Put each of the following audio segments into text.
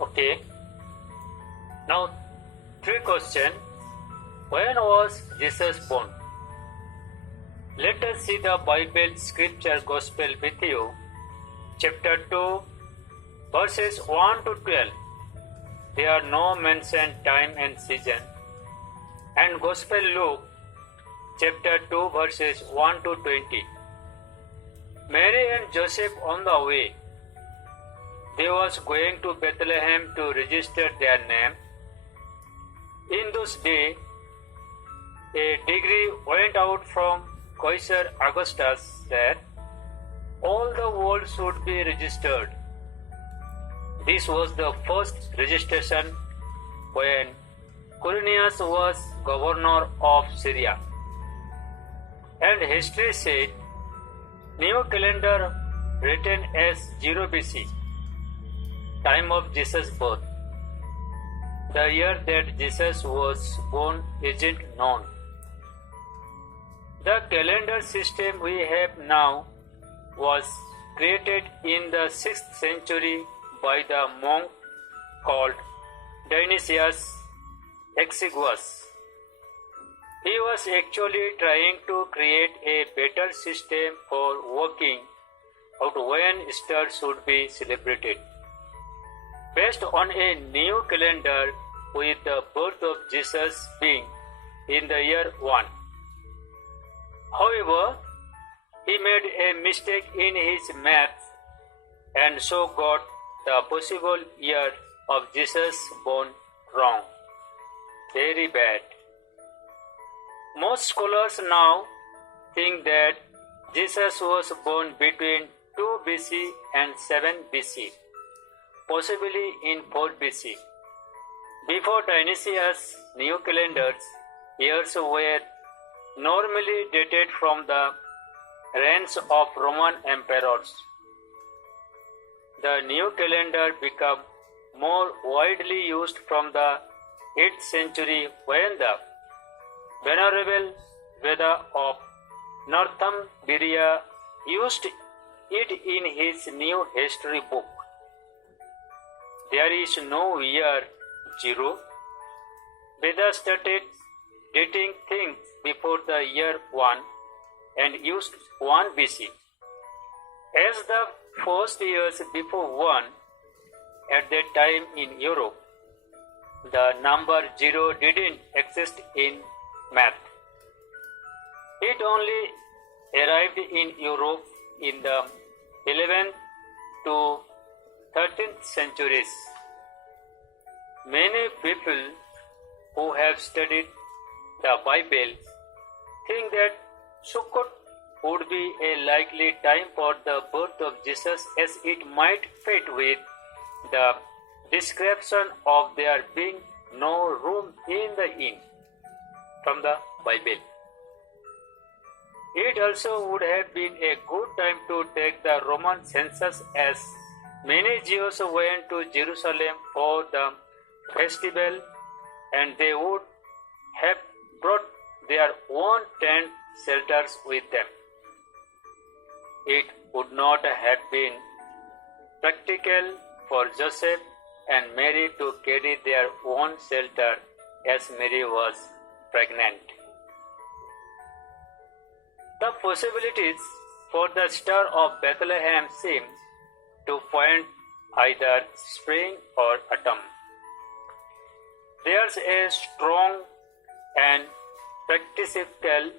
Okay. Now, three question. When was Jesus born? Let us see the Bible Scripture Gospel with you. Chapter 2, verses 1 to 12. There are no mentioned time and season. And Gospel Luke, chapter 2, verses 1 to 20. Mary and Joseph on the way. They was going to Bethlehem to register their name. In those days, a decree went out from Caesar Augustus that all the world should be registered. This was the first registration when Quirinius was governor of Syria. And history said, new calendar written as 0 BC, time of Jesus' birth. The year that Jesus was born isn't known. The calendar system we have now was created in the 6th century by the monk called Dionysius Exiguus. He was actually trying to create a better system for working out when Easter should be celebrated, based on a new calendar with the birth of Jesus being in the year 1. However, he made a mistake in his math and so got the possible year of Jesus born wrong. Very bad. Most scholars now think that Jesus was born between 2 BC and 7 BC, possibly in 4 BC. Before Dionysius' new calendars, years were normally dated from the reigns of Roman emperors. The new calendar became more widely used from the 8th century when the Venerable Beda of Northumbria used it in his new history book. There is no year 0. Beda started dating things before the year 1 and used 1 BC. As the first years before 1 at that time in Europe, the number 0 didn't exist in math. It only arrived in Europe in the 11th to 13th centuries. Many people who have studied the Bible think that Sukkot would be a likely time for the birth of Jesus, as it might fit with the description of there being no room in the inn from the Bible. It also would have been a good time to take the Roman census, as many Jews went to Jerusalem for the festival and they would have brought their own tent shelters with them. It would not have been practical for Joseph and Mary to carry their own shelter as Mary was pregnant. The possibilities for the star of Bethlehem seem to point either spring or autumn. There's a strong and practical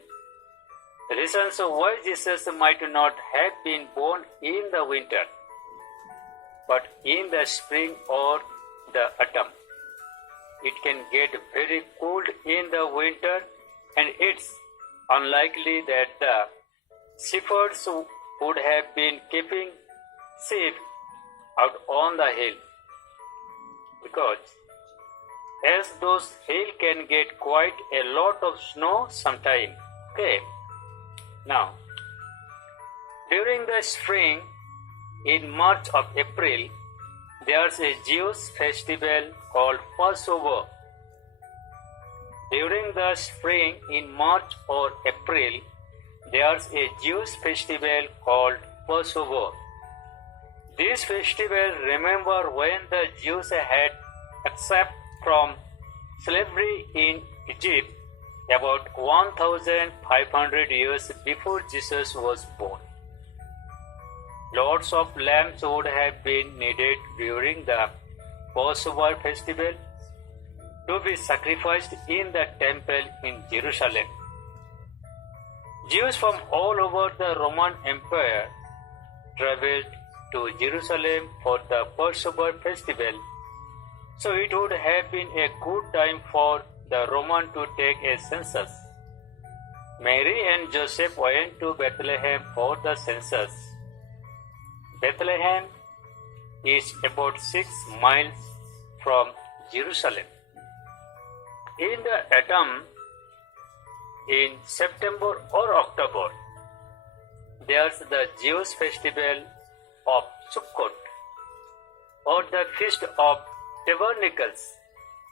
reasons why Jesus might not have been born in the winter, but in the spring or the autumn. It can get very cold in the winter, and it's unlikely that the shepherds would have been keeping sheep out on the hill, because as those hills can get quite a lot of snow sometime. Okay. Now, during the spring, in March or April, there's a Jewish festival called Passover. During the spring, in March or April, there's a Jewish festival called Passover. This festival remember when the Jews had escaped from slavery in Egypt about 1500 years before Jesus was born. Lots of lambs would have been needed during the Passover festival to be sacrificed in the temple in Jerusalem. Jews from all over the Roman Empire traveled to Jerusalem for the Passover festival, so it would have been a good time for the Roman to take a census. Mary and Joseph went to Bethlehem for the census. Bethlehem is about 6 miles from Jerusalem. In the autumn, in September or October, there's the Jewish festival of Sukkot or the Feast of Tabernacles.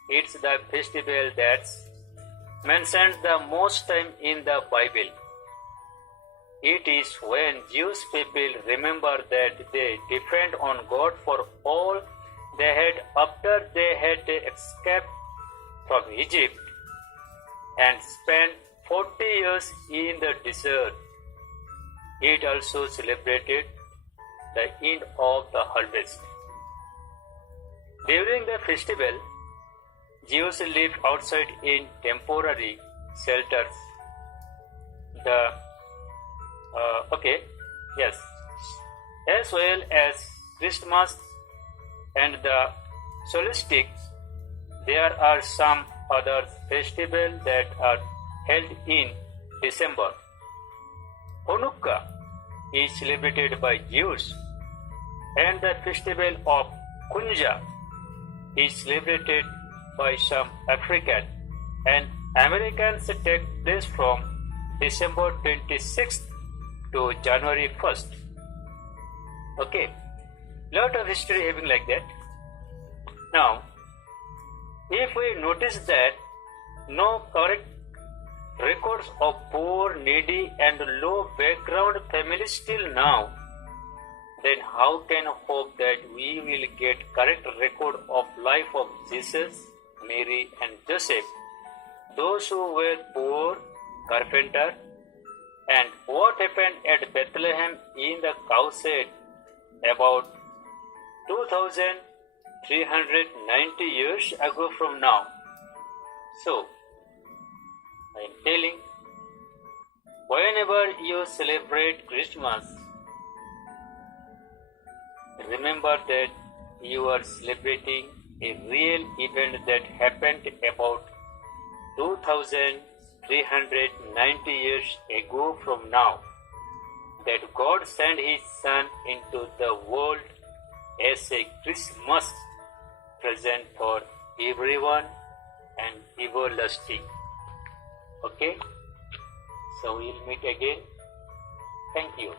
It's the festival that's mentioned the most time in the Bible. It is when Jewish people remember that they depend on God for all they had after they had escaped from Egypt and spent 40 years in the desert. It also celebrated the end of the harvest. During the festival, Jews live outside in temporary shelters. As well as Christmas and the solstice, there are some other festivals that are held in December. Hanukkah is celebrated by Jews, and the festival of Kunja is celebrated by some African and Americans. Take place from December 26th to January 1st. Okay, lot of history having like that. Now, if we notice that no correct records of poor, needy and low background families till now, then how can hope that we will get correct record of life of Jesus, Mary and Joseph, those who were poor, carpenter, and what happened at Bethlehem in the cowshed about 2390 years ago from now. So, I am telling, whenever you celebrate Christmas, remember that you are celebrating a real event that happened about 2390 years ago from now, that God sent His Son into the world as a Christmas present for everyone and everlasting. Okay? So we'll meet again. Thank you.